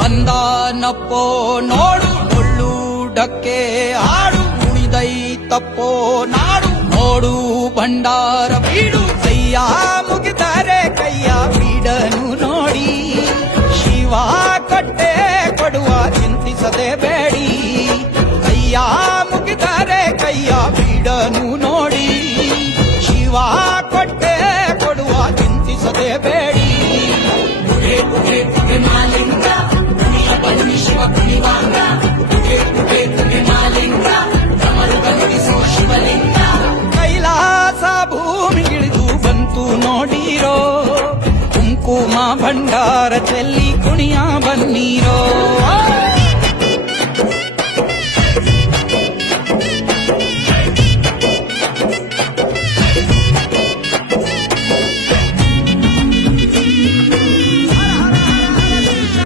ಬಂದಾನಪ್ಪೋ ನೋಡು ಡೊಳ್ಳು ಡಕ್ಕೆ ಹಾಡು ಉಳಿದೈತಪ್ಪೋ ನಾಡು ನೋಡು ಭಂಡಾರ ಬೀಡು ಕೈಯ ಮುಗಿದರೆ ಕೈಯ ಬೀಡನು ನೋಡಿ ಶಿವ ಕಟ್ಟೆ ಕೊಡುವ ಚಿಂತಿಸದೆ ಬೇಡಿ ಕೈಯ ಮುಗಿದರೆ ಕೈಯ ಬೀಡನು ನೋಡಿ ಶಿವ ಕೊಟ್ಟೆ ಕೊಡುವ ಚಿಂತಿಸದೆ ಬೇಡಿ ಮಾಲಿಂಗ ಬನ್ನಿ ಶಿವ ಕುಣಿವಾಂಗ ಮಾಲಿಂಗ ಶಿವಲಿಂಗ ಕೈಲಾಸ ಭೂಮಿಗಿಳಿದು ಬಂತು ನೋಡಿರೋ ಕುಂಕುಮ ಭಂಡಾರ ಚೆಲ್ಲಿ ಕುಣಿಯ ಬನ್ನೀರೋ